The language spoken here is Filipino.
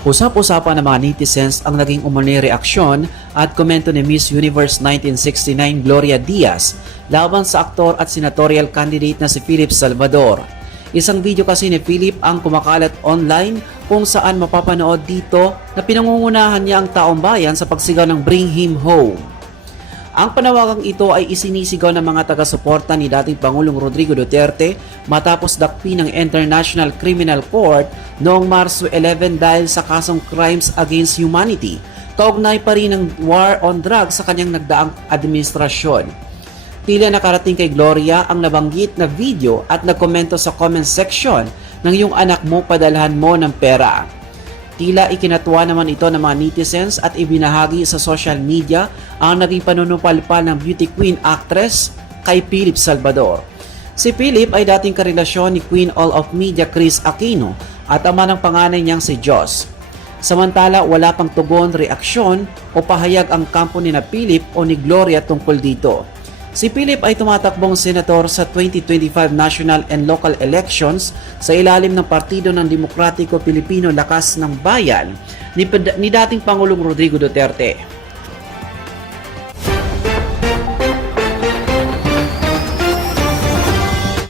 Usap-usapan ng mga netizens ang naging umani reaksyon at komento ni Miss Universe 1969 Gloria Diaz laban sa aktor at senatorial candidate na si Philip Salvador. Isang video kasi ni Philip ang kumakalat online kung saan mapapanood dito na pinangungunahan niya ang taong bayan sa pagsigaw ng Bring Him Home. Ang panawagang ito ay isinisigaw ng mga taga-suporta ni dating Pangulong Rodrigo Duterte matapos dakpi ng International Criminal Court noong Marso 11 dahil sa kasong Crimes Against Humanity. Kaugnay pa rin ng war on drugs sa kanyang nagdaang administrasyon. Tila nakarating kay Gloria ang nabanggit na video at nagkomento sa comment section ng iyong anak mo padalhan mo ng pera. Tila ikinatuwa naman ito ng mga netizens at ibinahagi sa social media ang naging panunupalpal ng beauty queen actress kay Philip Salvador. Si Philip ay dating karelasyon ni Queen All of Media Chris Aquino at ama ng panganay niyang si Joss. Samantala wala pang tugon, reaksyon o pahayag ang kampo ni na Philip o ni Gloria tungkol dito. Si Philip ay tumatakbong senator sa 2025 national and local elections sa ilalim ng Partido ng Demokratiko Pilipino Lakas ng Bayan ni, ni dating Pangulong Rodrigo Duterte.